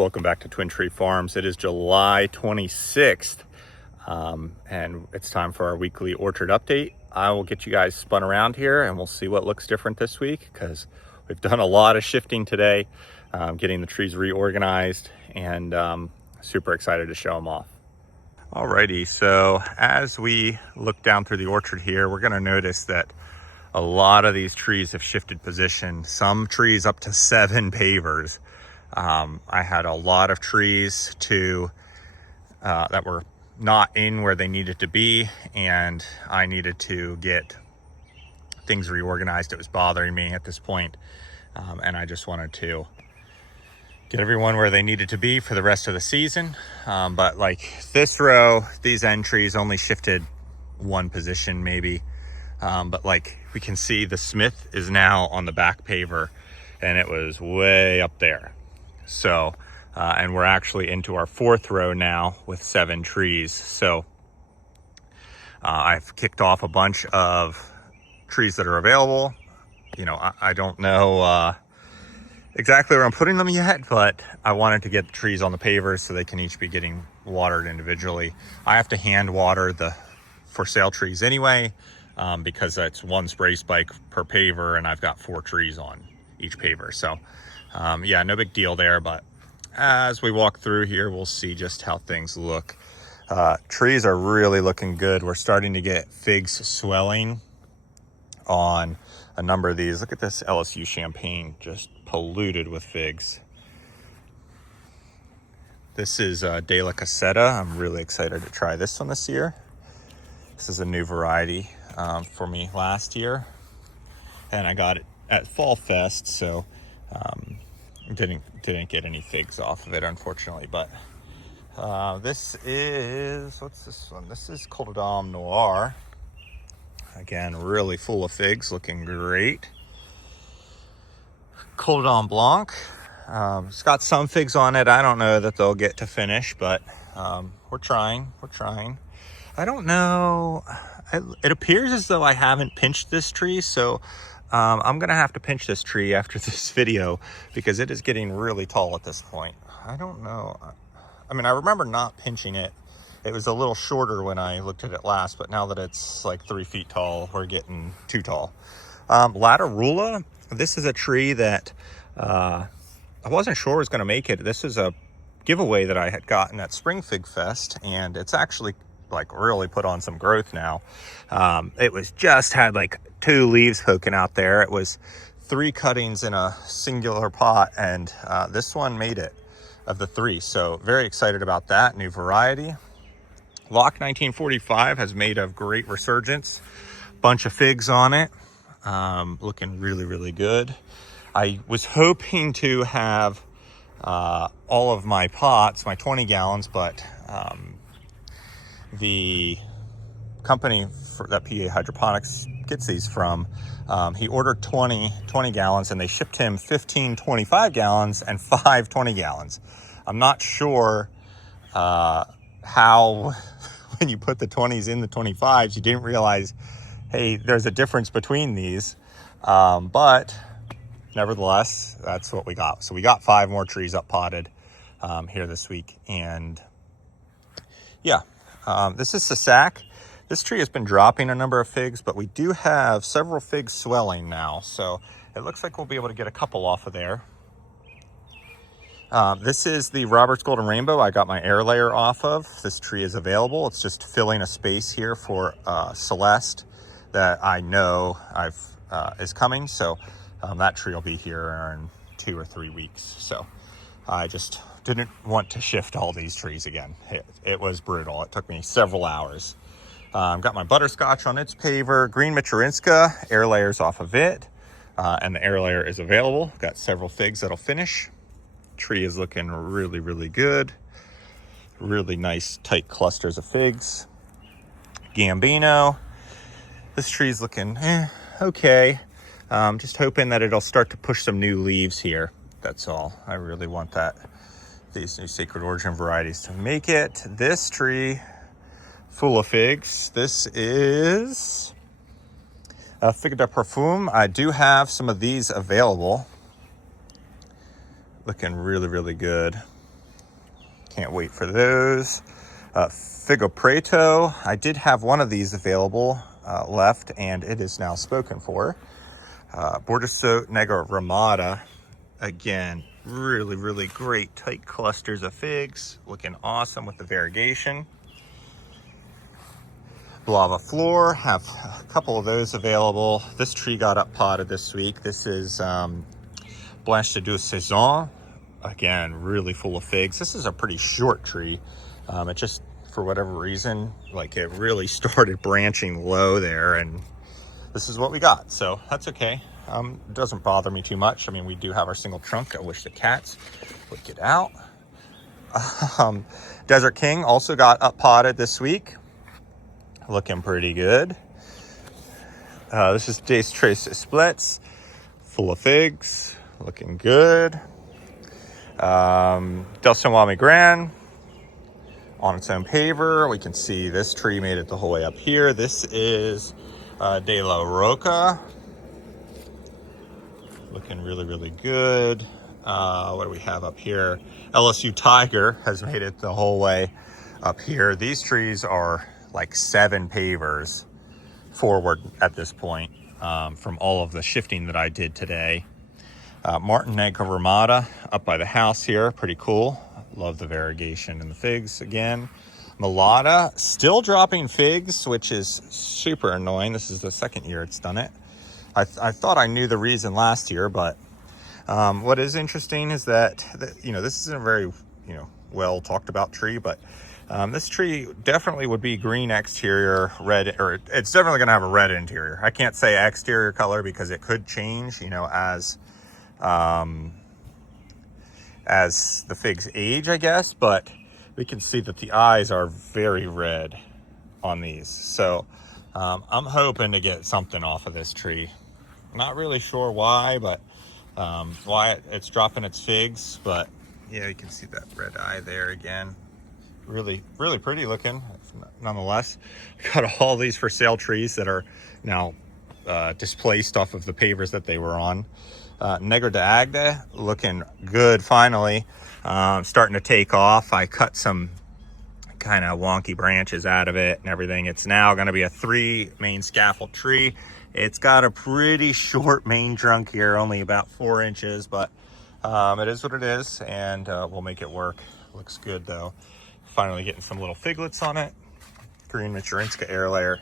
Welcome back to Twin Tree Farms. It is July 26th, and it's time for our weekly orchard update. I will get you guys spun around here and we'll see what looks different this week, because we've done a lot of shifting today, getting the trees reorganized, and super excited to show them off. Alrighty, so as we look down through the orchard here, we're going to notice that a lot of these trees have shifted position. Some trees up to 7 pavers. I had a lot of trees that were not in where they needed to be, and I needed to get things reorganized. It was bothering me at this point, and I just wanted to get everyone where they needed to be for the rest of the season. But like this row, these end trees only shifted 1 position maybe, but like we can see the Smith is now on the back paver, and it was way up there. So, and we're actually into our 4th row now with 7 trees. So I've kicked off a bunch of trees that are available. You know, I don't know exactly where I'm putting them yet, but I wanted to get the trees on the pavers so they can each be getting watered individually. I have to hand water the for sale trees anyway, because that's 1 spray spike per paver, and I've got 4 trees on each paver. So yeah, no big deal there, but as we walk through here, we'll see just how things look. Trees are really looking good. We're starting to get figs swelling on a number of these. Look at this LSU champagne, just polluted with figs. This is De La Caseta. I'm really excited to try this one this year. This is a new variety for me last year, and I got it at Fall Fest, so didn't get any figs off of it, unfortunately. But this is, what's this one? This is Col d'Am Noir. Again, really full of figs, looking great. Col d'Am Blanc. It's got some figs on it. I don't know that they'll get to finish, but we're trying. I don't know. It appears as though I haven't pinched this tree, so I'm gonna have to pinch this tree after this video, because it is getting really tall at this point. I don't know. I mean, I remember not pinching it. It was a little shorter when I looked at it last, but now that it's like 3 feet tall, we're getting too tall. Laterula, this is a tree that I wasn't sure was gonna make it. This is a giveaway that I had gotten at Spring Fig Fest, and it's actually like really put on some growth now. It was just had like 2 leaves poking out there. It was 3 cuttings in a singular pot, and this one made it of the 3. So very excited about that new variety. Lock 1945 has made a great resurgence. Bunch of figs on it, looking really good. I was hoping to have all of my pots, my 20 gallons, but the company that PA Hydroponics gets these from, he ordered 20 gallons, and they shipped him 15 25 gallons and 5 20 gallons. I'm not sure how when you put the 20s in the 25s, you didn't realize, hey, there's a difference between these. But nevertheless, that's what we got. So we got 5 more trees up potted here this week. And yeah, this is Sasak. This tree has been dropping a number of figs, but we do have several figs swelling now. So it looks like we'll be able to get a couple off of there. This is the Robert's Golden Rainbow I got my air layer off of. This tree is available. It's just filling a space here for Celeste that I know is coming. So that tree will be here in 2 or 3 weeks. So I just didn't want to shift all these trees again. It was brutal. It took me several hours. Got my butterscotch on its paver. Green Michurinska, air layers off of it. And the air layer is available. Got several figs that'll finish. Tree is looking really good. Really nice tight clusters of figs. Gambino. This tree's looking okay. Just hoping that it'll start to push some new leaves here. That's all. I really want these new Sacred Origin varieties to make it. This tree, full of figs. This is Figue de Parfum. I do have some of these available. Looking really good. Can't wait for those. Figo Preto. I did have one of these available left, and it is now spoken for. Bordeaux Negro Ramada. Again, really, really great tight clusters of figs. Looking awesome with the variegation. Lava Floor. Have a couple of those available. This tree got up potted this week. This is Blanche de Deux Saisons. Again, really full of figs. This is a pretty short tree. It just, for whatever reason, like it really started branching low there, and this is what we got. So that's okay. It doesn't bother me too much. I mean, we do have our single trunk. I wish the cats would get out. Desert King also got up potted this week. Looking pretty good. This is Des Tres Splits, full of figs. Looking good. Del Sonwami Grand on its own paver. We can see this tree made it the whole way up here. This is De La Roca. Looking really, really good. What do we have up here? LSU Tiger has made it the whole way up here. These trees are like 7 pavers forward at this point from all of the shifting that I did today. Martin Negro Ramada up by the house here. Pretty cool. Love the variegation and the figs again. Mulata still dropping figs, which is super annoying. This is the second year it's done it. I thought I knew the reason last year, but what is interesting is that, this isn't a very, well talked about tree, but this tree definitely would be green exterior, red, or it's definitely going to have a red interior. I can't say exterior color because it could change, as the figs age, I guess, but we can see that the eyes are very red on these. So I'm hoping to get something off of this tree. Not really sure why, but why it's dropping its figs, but yeah, you can see that red eye there again. Really, really pretty looking, nonetheless. Got all these for sale trees that are now displaced off of the pavers that they were on. Negro de Agde, looking good finally. Starting to take off. I cut some kind of wonky branches out of it and everything. It's now going to be a 3 main scaffold tree. It's got a pretty short main trunk here, only about 4 inches, but it is what it is, and we'll make it work. Looks good though. Finally getting some little figlets on it. Green Machurinska air layer,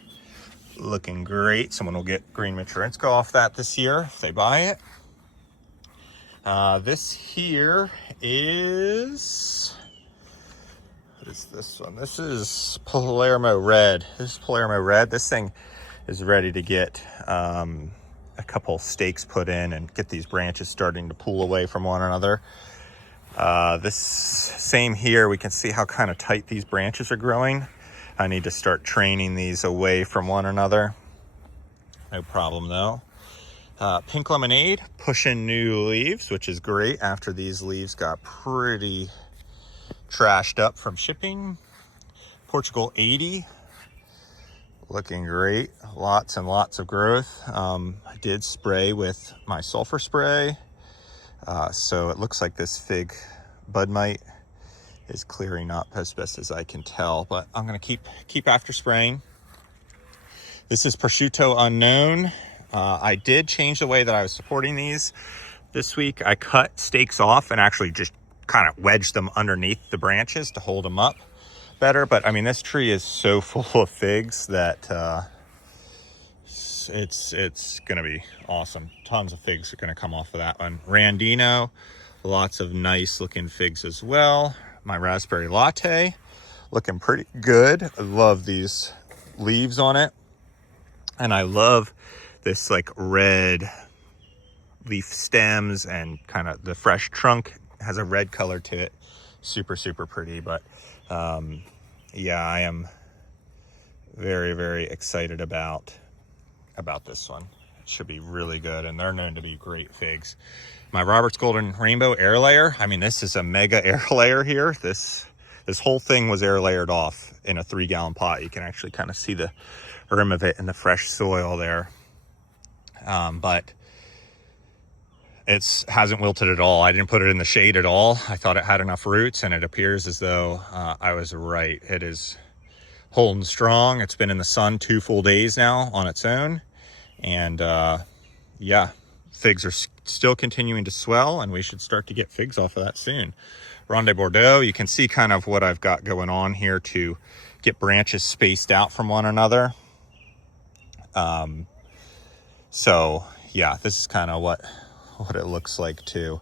looking great. Someone will get Green Machurinska off that this year if they buy it. This here is, what is this one? This is Palermo Red. This thing is ready to get a couple stakes put in and get these branches starting to pull away from one another. This same here, we can see how kind of tight these branches are growing. I need to start training these away from one another. No problem though. Pink Lemonade pushing new leaves, which is great after these leaves got pretty trashed up from shipping. Portugal 80, looking great. Lots and lots of growth. I did spray with my sulfur spray, so it looks like this fig bud mite is clearing up as best as I can tell, but I'm gonna keep after spraying. This is Prosciutto Unknown. I did change the way that I was supporting these this week. I cut stakes off and actually just kind of wedged them underneath the branches to hold them up better. But I mean, this tree is so full of figs that it's gonna be awesome. Tons of figs are gonna come off of that one. Randino, lots of nice looking figs as well. My raspberry latte, looking pretty good. I love these leaves on it, and I love this like red leaf stems, and kind of the fresh trunk has a red color to it. Super, super pretty. But yeah, I am very, very excited about this one. It should be really good, and they're known to be great figs. My Robert's Golden Rainbow air layer. I mean, this is a mega air layer here. This whole thing was air layered off in a 3-gallon pot. You can actually kind of see the rim of it in the fresh soil there. But it hasn't wilted at all. I didn't put it in the shade at all. I thought it had enough roots, and it appears as though I was right. It is holding strong. It's been in the sun 2 full days now on its own. And yeah, figs are still continuing to swell, and we should start to get figs off of that soon. Ronde Bordeaux, you can see kind of what I've got going on here to get branches spaced out from one another. So yeah, this is kind of what it looks like to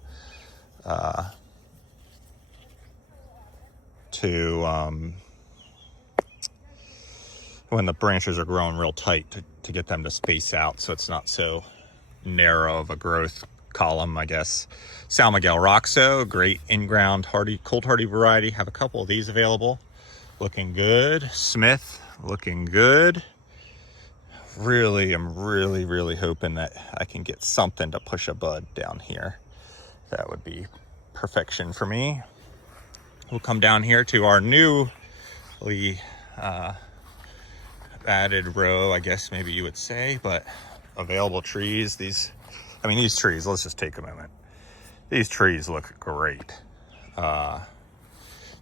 when the branches are growing real tight, to get them to space out so it's not so narrow of a growth column, I guess. San Miguel Roxo, great in-ground hardy, cold hardy variety. Have a couple of these available. Looking good. Smith, looking good. Really, I'm really hoping that I can get something to push a bud down here. That would be perfection for me. We'll come down here to our newly added row, I guess maybe you would say, but available trees. These trees, let's just take a moment. These trees look great.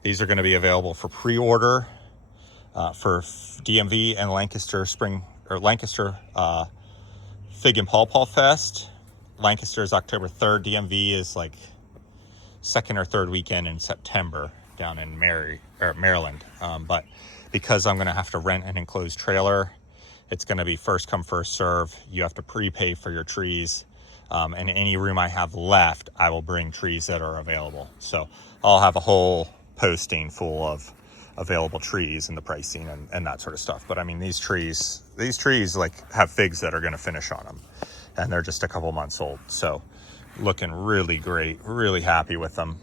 These are going to be available for pre-order for DMV and Lancaster Fig and Pawpaw Fest. Lancaster is October 3rd. DMV is like second or third weekend in September down in Maryland. But because I'm going to have to rent an enclosed trailer, it's going to be first come, first serve. You have to prepay for your trees. And any room I have left, I will bring trees that are available. So I'll have a whole posting full of available trees and the pricing and that sort of stuff. But I mean, these trees like have figs that are going to finish on them, and they're just a couple months old. So looking really great, really happy with them.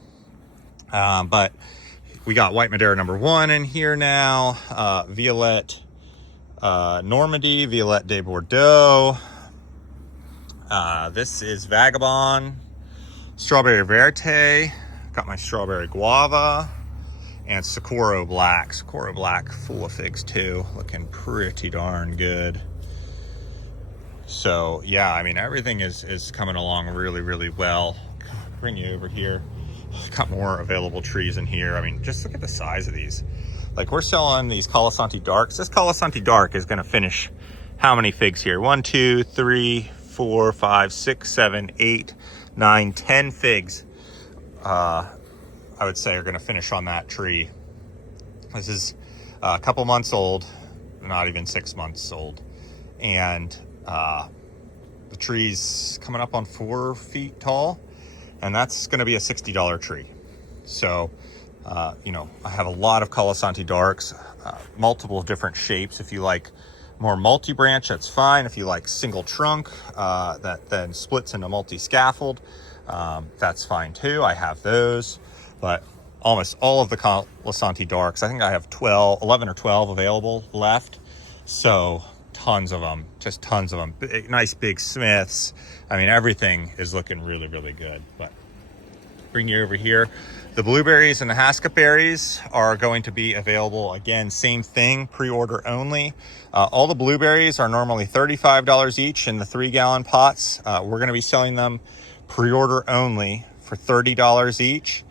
But we got White Madeira #1 in here now. Violette Normandy, Violette de Bordeaux. This is Vagabond, Strawberry Verte. Got my Strawberry Guava, and Socorro Black. Socorro Black, full of figs too. Looking pretty darn good. So yeah, I mean, everything is coming along really well. Bring you over here. Got more available trees in here. I mean, just look at the size of these. Like, we're selling these Colasanti Darks. This Colasanti Dark is going to finish how many figs here? 1, 2, 3, 4, 5, 6, 7, 8, 9, 10 figs. I would say are going to finish on that tree. This is a couple months old, not even 6 months old, and the tree's coming up on 4 feet tall, and that's going to be a $60 tree. So you know, I have a lot of Colasanti Darks, multiple different shapes. If you like more multi-branch, that's fine. If you like single trunk that then splits into multi-scaffold, that's fine too. I have those. But almost all of the Colasanti Darks, I think I have 11 or 12 available left. So tons of them, just tons of them. Nice big Smiths. I mean, everything is looking really good. But bring you over here. The blueberries and the haskellberries are going to be available again. Same thing, pre-order only. All the blueberries are normally $35 each in the 3-gallon pots. We're going to be selling them pre-order only for $30 each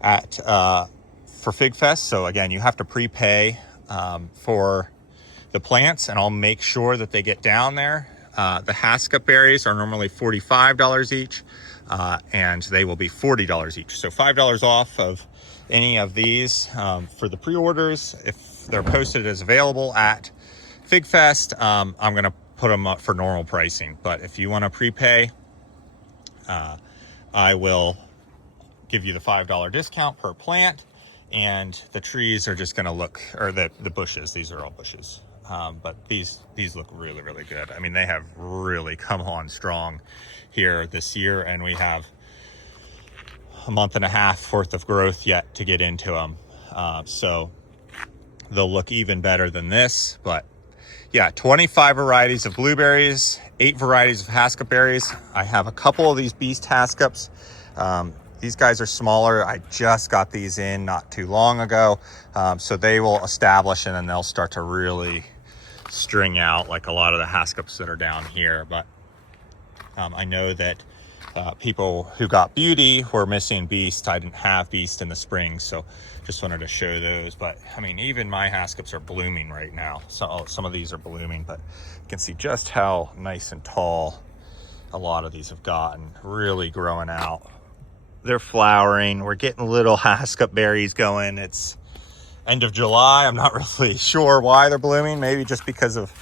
for Fig Fest. So again, you have to prepay for the plants, and I'll make sure that they get down there. The haskellberries are normally $45 each. And they will be $40 each. So $5 off of any of these for the pre-orders. If they're posted as available at Fig Fest, I'm going to put them up for normal pricing. But if you want to prepay, I will give you the $5 discount per plant. And the trees are just going to look, or the bushes, these are all bushes. But these look really good. I mean, they have really come on strong here this year, and we have a month and a half worth of growth yet to get into them. So they'll look even better than this. But yeah, 25 varieties of blueberries, 8 varieties of haskellberries. I have a couple of these beast haskeps. These guys are smaller. I just got these in not too long ago. So they will establish, and then they'll start to really string out like a lot of the haskeps that are down here. But I know that people who got beauty were missing beast. I didn't have beast in the spring, so just wanted to show those. But I mean, even my hascops are blooming right now. So some of these are blooming, but you can see just how nice and tall a lot of these have gotten, really growing out. They're flowering. We're getting little hascop berries going. It's end of July. I'm not really sure why they're blooming. Maybe just because of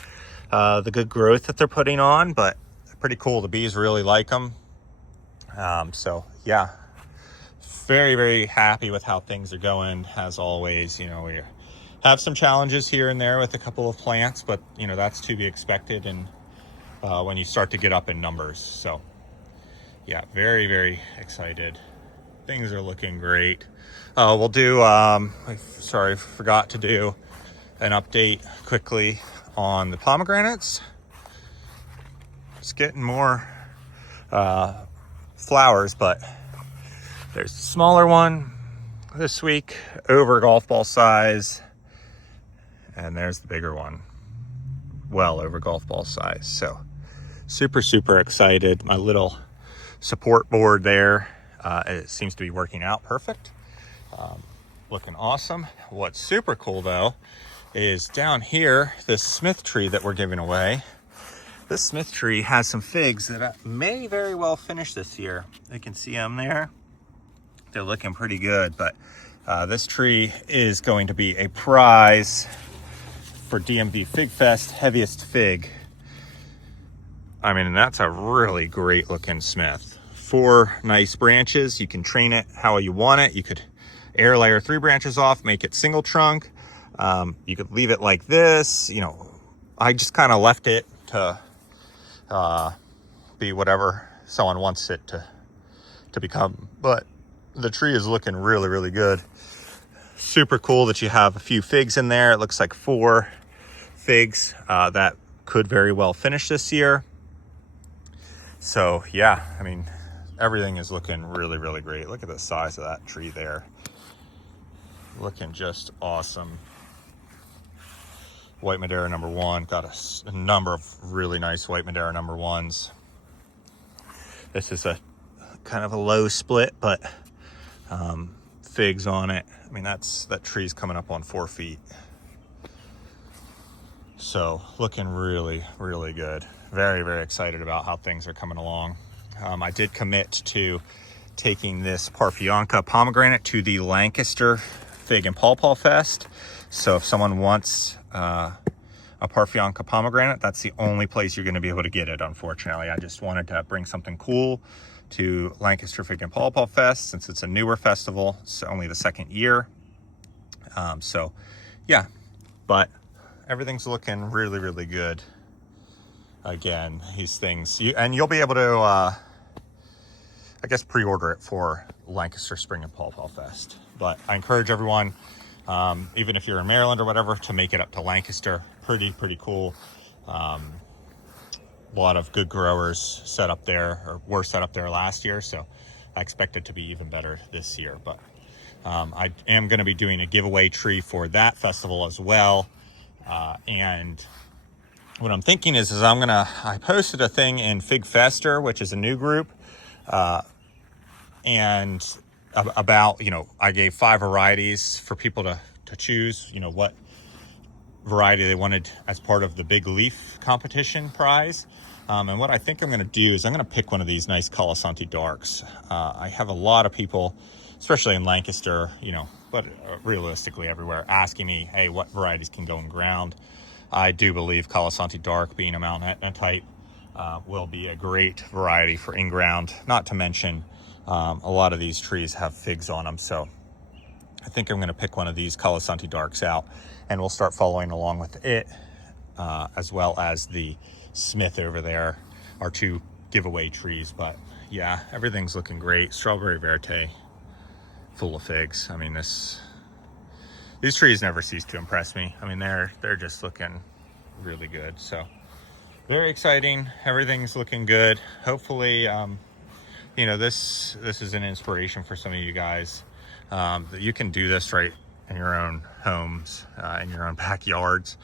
the good growth that they're putting on, but they're pretty cool. The bees really like them. So yeah, very, very happy with how things are going. As always, you know, we have some challenges here and there with a couple of plants, but you know, that's to be expected. And when you start to get up in numbers. So yeah, very, very excited. Things are looking great. We'll do, sorry, forgot to do an update quickly on the pomegranates. It's getting more flowers, but there's a smaller one this week, over golf ball size. And there's the bigger one, well over golf ball size. So super, super excited. My little support board there, it seems to be working out perfect. Looking awesome. What's super cool though is down here, this Smith tree that we're giving away. This Smith tree has some figs that may very well finish this year. You can see them there. They're looking pretty good, but this tree is going to be a prize for DMV Fig Fest heaviest fig. I mean, that's a really great looking Smith. 4 nice branches. You can train it how you want it. You could air layer 3 branches off, make it single trunk. You could leave it like this. You know, I just kind of left it to be whatever someone wants it to become. But the tree is looking really, really good. Super cool that you have a few figs in there. It looks like 4 figs that could very well finish this year. So yeah, I mean, everything is looking really, really great. Look at the size of that tree there. Looking just awesome. White Madeira number 1. Got a number of really nice White Madeira number 1s. This is a kind of a low split, but figs on it. I mean, that tree's coming up on 4 feet. So looking really, really good. Very, very excited about how things are coming along. I did commit to taking this Parfionca pomegranate to the Lancaster Fig and Pawpaw Fest. So if someone wants a Parfionca pomegranate, that's the only place you're going to be able to get it, unfortunately. I just wanted to bring something cool to Lancaster Fig and Pawpaw Fest since it's a newer festival. It's only the 2nd year. So yeah, but everything's looking really, really good. Again, these things, you'll be able to, I guess, pre-order it for Lancaster Spring and Pawpaw Fest. But I encourage everyone, even if you're in Maryland or whatever, to make it up to Lancaster. Pretty cool. A lot of good growers set up there, or were set up there last year, so I expect it to be even better this year. But I am going to be doing a giveaway tree for that festival as well. And what I'm thinking is I posted a thing in Fig Fester, which is a new group, and about, you know, I gave 5 varieties for people to choose, you know, what variety they wanted as part of the Big Leaf competition prize. And what I think I'm going to do is I'm going to pick one of these nice Colasanti Darks. I have a lot of people, especially in Lancaster, you know, but realistically everywhere, asking me, hey, what varieties can go in ground? I do believe Colasanti Dark, being a Mountain Etna type, will be a great variety for in-ground. Not to mention, a lot of these trees have figs on them. So I think I'm going to pick one of these Colasanti Darks out, and we'll start following along with it, as well as the Smith over there, our 2 giveaway trees. But yeah, everything's looking great. Strawberry Verte, full of figs. I mean, these trees never cease to impress me. I mean, they're just looking really good. So very exciting. Everything's looking good. Hopefully, you know, this is an inspiration for some of you guys, that you can do this right in your own homes, in your own backyards.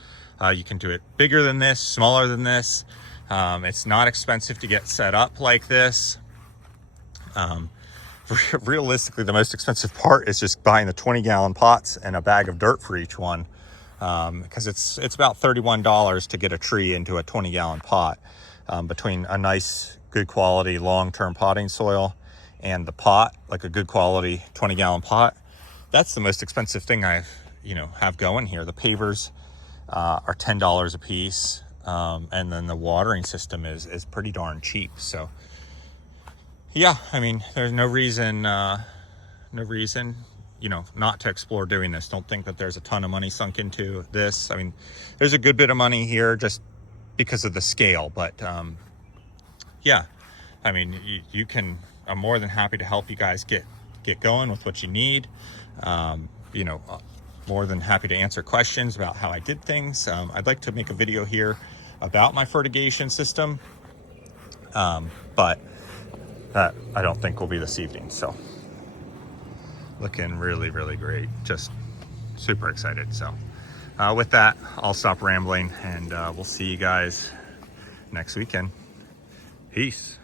You can do it bigger than this, smaller than this. It's not expensive to get set up like this. Realistically, the most expensive part is just buying the 20-gallon pots and a bag of dirt for each one, because it's about $31 to get a tree into a 20-gallon pot, between a nice, good quality, long-term potting soil and the pot, like a good quality 20-gallon pot. That's the most expensive thing I have going here. The pavers are $10 a piece, and then the watering system is pretty darn cheap. So yeah, I mean, there's no reason not to explore doing this. Don't think that there's a ton of money sunk into this. I mean, there's a good bit of money here just because of the scale, but yeah, I mean, I'm more than happy to help you guys get going with what you need. More than happy to answer questions about how I did things. I'd like to make a video here about my fertigation system, but that I don't think will be this evening. So looking really, really great. Just super excited. So with that, I'll stop rambling, and we'll see you guys next weekend. Peace.